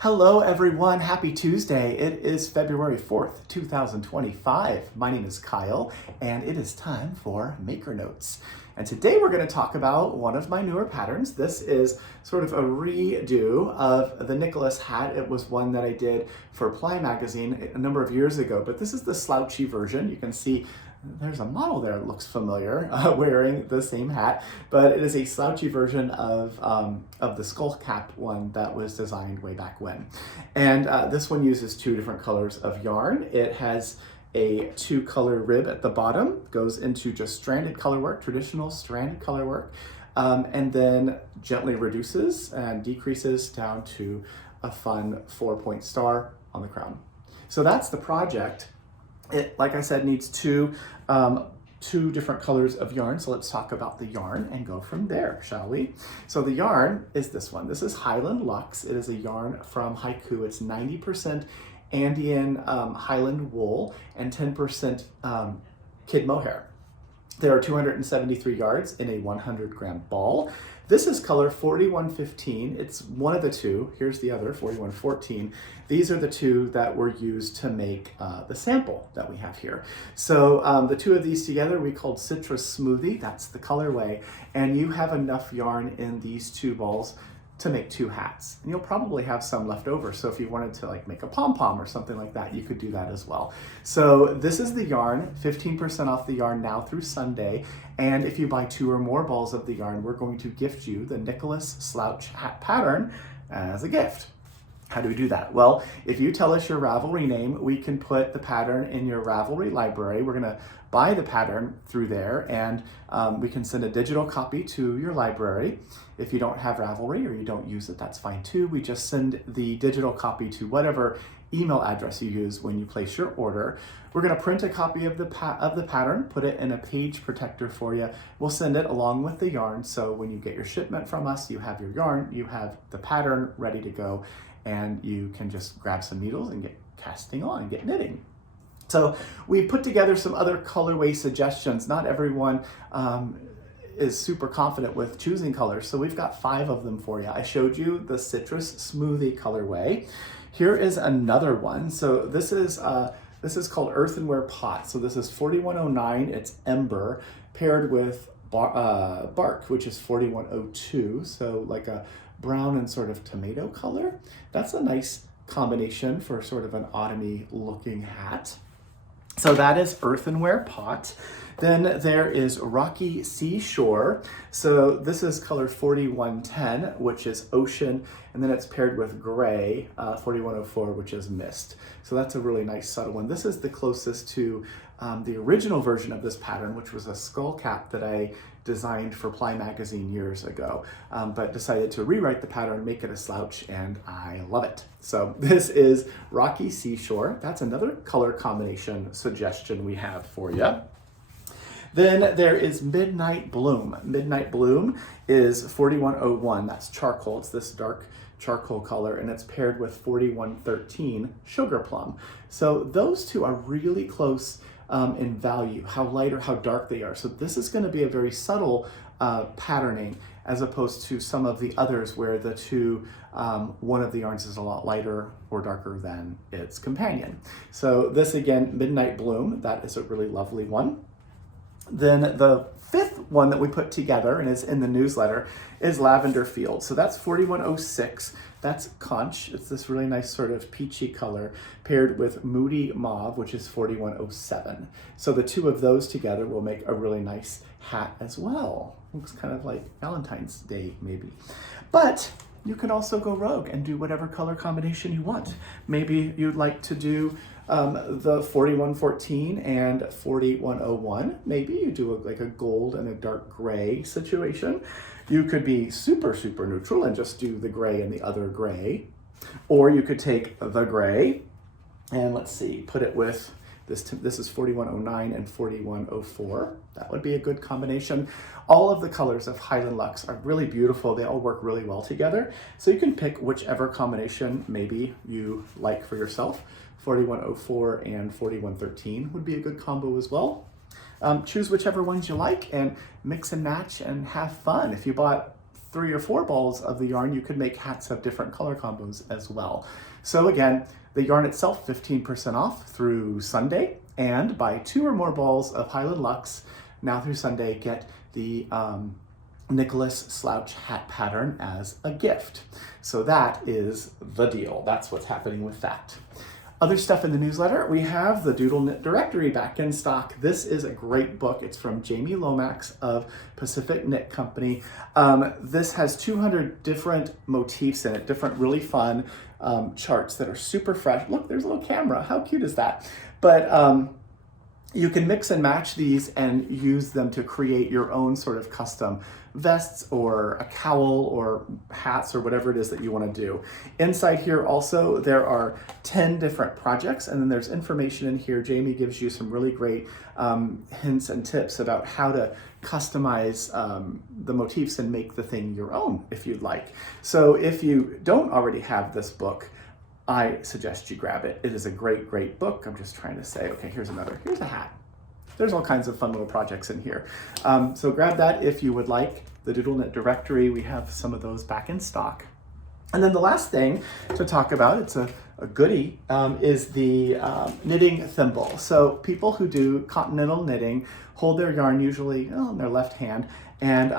Hello everyone, happy Tuesday. It is February 4th, 2025. My name is Kyle and it is time for Maker Notes. And today we're going to talk about one of my newer patterns. This is sort of a redo of the Nicholas hat. It was one that I did for Ply Magazine a number of years ago, but this is the slouchy version. You can see there's a model there that looks familiar wearing the same hat, but it is a slouchy version of the skull cap one that was designed way back when. And this one uses two different colors of yarn. It has a 2-color rib at the bottom, goes into just stranded color work, traditional stranded color work, and then gently reduces and decreases down to a fun 4-point star on the crown. So that's the project. It, like I said, needs two different colors of yarn. So let's talk about the yarn and go from there, shall we? So the yarn is this one. This is Highland Luxe. It is a yarn from Haiku. It's 90% Andean Highland wool and 10% kid mohair. There are 273 yards in a 100-gram ball. This is color 4115. It's one of the two. Here's the other, 4114. These are the two that were used to make the sample that we have here. So the two of these together we called Citrus Smoothie. That's the colorway. And you have enough yarn in these two balls to make 2 hats. And you'll probably have some left over. So if you wanted to like make a pom-pom or something like that, you could do that as well. So this is the yarn, 15% off the yarn now through Sunday. And if you buy 2 or more balls of the yarn, we're going to gift you the Nicholas slouch hat pattern as a gift. How do we do that? Well, if you tell us your Ravelry name, we can put the pattern in your Ravelry library. We're gonna buy the pattern through there, and we can send a digital copy to your library. If you don't have Ravelry or you don't use it, that's fine too. We just send the digital copy to whatever email address you use when you place your order. We're gonna print a copy of the pattern, put it in a page protector for you. We'll send it along with the yarn, so when you get your shipment from us, you have your yarn, you have the pattern ready to go, and you can just grab some needles and get casting on and get knitting. So we put together some other colorway suggestions. Not everyone is super confident with choosing colors, so we've got 5 of them for you. I showed you the Citrus Smoothie colorway. Here is another one. So this is called Earthenware Pot. So this is 4109. It's Ember paired with Bark, which is 4102. So like a brown and sort of tomato color. That's a nice combination for sort of an autumny looking hat. So that is Earthenware Pot. Then there is Rocky Seashore. So this is color 4110, which is Ocean, and then it's paired with gray, 4104, which is Mist. So that's a really nice subtle one. This is the closest to the original version of this pattern, which was a skull cap that I designed for Ply Magazine years ago, but decided to rewrite the pattern, make it a slouch, and I love it. So this is Rocky Seashore. That's another color combination suggestion we have for you. Then there is Midnight Bloom. Midnight Bloom is 4101. That's charcoal. It's this dark charcoal color, and it's paired with 4113 Sugar Plum. So those two are really close in value, how light or how dark they are. So this is going to be a very subtle patterning, as opposed to some of the others where the two, one of the yarns is a lot lighter or darker than its companion. So this again, Midnight Bloom, that is a really lovely one. Then the 5th one that we put together and is in the newsletter is Lavender Field. So that's 4106. That's Conch. It's this really nice sort of peachy color paired with Moody Mauve, which is 4107. So the two of those together will make a really nice hat as well. Looks kind of like Valentine's Day maybe. But you can also go rogue and do whatever color combination you want. Maybe you'd like to do the 4114 and 4101. Maybe you do like a gold and a dark gray situation. You could be super neutral and just do the gray and the other gray. Or you could take the gray and let's see, put it with this is 4109 and 4104. That would be a good combination. All of the colors of Highland Luxe are really beautiful. They all work really well together. So you can pick whichever combination maybe you like for yourself. 4104 and 4113 would be a good combo as well. Choose whichever ones you like and mix and match and have fun. If you bought 3 or 4 balls of the yarn, you could make hats of different color combos as well. So again, the yarn itself, 15% off through Sunday, and buy 2 or more balls of Highland Luxe now through Sunday, get the Nicholas slouch hat pattern as a gift. So that is the deal. That's what's happening with that. Other stuff in the newsletter, we have the Doodle Knit Directory back in stock. This is a great book. It's from Jamie Lomax of Pacific Knit Company. This has 200 different motifs in it, different really fun charts that are super fresh. Look, there's a little camera. How cute is that? But you can mix and match these and use them to create your own sort of custom vests or a cowl or hats or whatever it is that you want to do. Inside here also, there are 10 different projects, and then there's information in here. Jamie gives you some really great hints and tips about how to customize the motifs and make the thing your own if you'd like. So if you don't already have this book, I suggest you grab it. It is a great, great book. I'm just trying to say, okay, here's a hat. There's all kinds of fun little projects in here. So grab that if you would like. The Doodle Knit Directory, we have some of those back in stock. And then the last thing to talk about, it's a goodie, is the knitting thimble. So people who do continental knitting hold their yarn usually in their left hand, and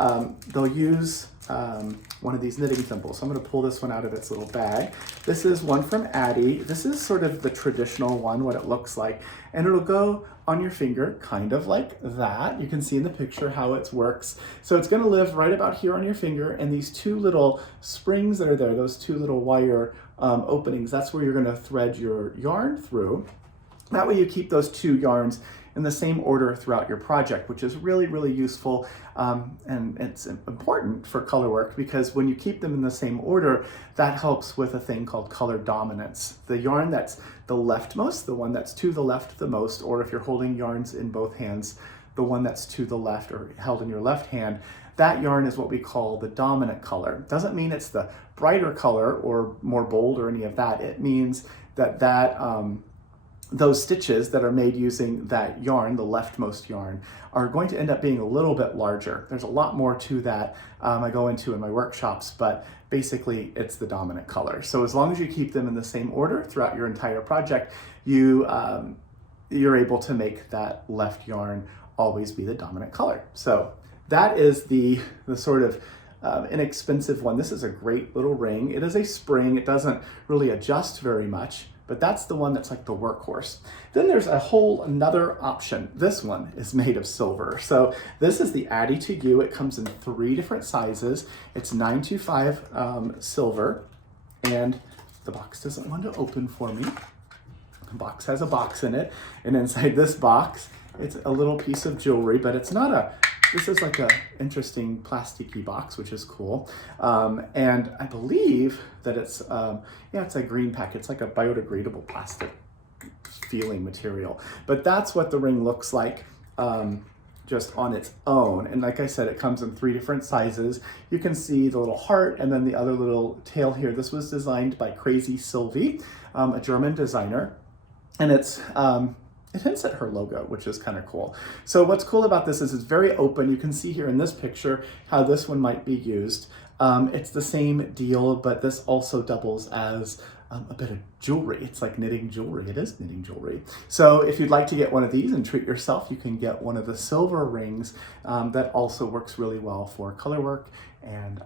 they'll use one of these knitting thimbles. So I'm going to pull this one out of its little bag. This is one from Addie. This is sort of the traditional one, what it looks like, and it'll go on your finger kind of like that. You can see in the picture how it works. So it's going to live right about here on your finger, and these 2 little springs that are there, those 2 little wire openings, that's where you're going to thread your yarn through. That way you keep those 2 yarns in the same order throughout your project, which is really, really useful, and it's important for color work, because when you keep them in the same order, that helps with a thing called color dominance. The yarn that's the leftmost, the one that's to the left the most, or if you're holding yarns in both hands, the one that's to the left or held in your left hand, that yarn is what we call the dominant color. Doesn't mean it's the brighter color or more bold or any of that. It means that those stitches that are made using that yarn, the leftmost yarn, are going to end up being a little bit larger. There's a lot more to that I go into in my workshops, but basically it's the dominant color. So as long as you keep them in the same order throughout your entire project, you're able to make that left yarn always be the dominant color. So that is the sort of inexpensive one. This is a great little ring. It is a spring. It doesn't really adjust very much, but that's the one that's like the workhorse. Then there's a whole another option. This one is made of silver. So this is the Addie to You. It comes in 3 different sizes. It's 925 silver, and the box doesn't want to open for me. The box has a box in it, and inside this box, it's a little piece of jewelry, but it's not this is like a interesting plasticky box, which is cool. And I believe that it's a green pack. It's like a biodegradable plastic feeling material. But that's what the ring looks like just on its own. And like I said, it comes in 3 different sizes. You can see the little heart and then the other little tail here. This was designed by Crazy Sylvie, a German designer. And it hints at her logo, which is kind of cool. So what's cool about this is it's very open. You can see here in this picture how this one might be used. It's the same deal, but this also doubles as a bit of jewelry. It's like knitting jewelry. It is knitting jewelry. So if you'd like to get one of these and treat yourself, you can get one of the silver rings that also works really well for color work and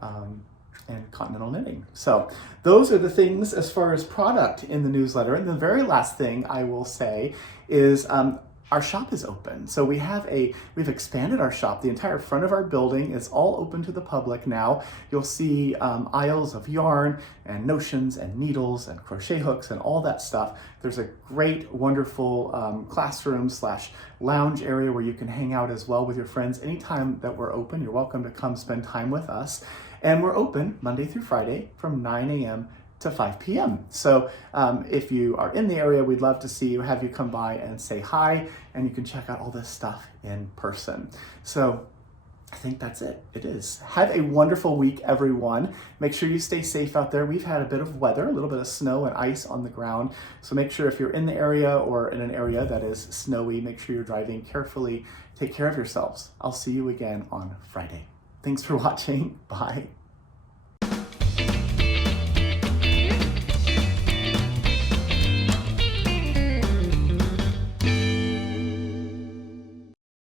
continental knitting. So those are the things as far as product in the newsletter. And the very last thing I will say is our shop is open. So we've expanded our shop. The entire front of our building is all open to the public now. You'll see aisles of yarn and notions and needles and crochet hooks and all that stuff. There's a great, wonderful classroom / lounge area where you can hang out as well with your friends. Anytime that we're open, you're welcome to come spend time with us. And we're open Monday through Friday from 9 a.m. to 5 p.m. So if you are in the area, we'd love to see you, have you come by and say hi, and you can check out all this stuff in person. So I think that's it. It is. Have a wonderful week, everyone. Make sure you stay safe out there. We've had a bit of weather, a little bit of snow and ice on the ground. So make sure if you're in the area or in an area that is snowy, make sure you're driving carefully. Take care of yourselves. I'll see you again on Friday. Thanks for watching. Bye.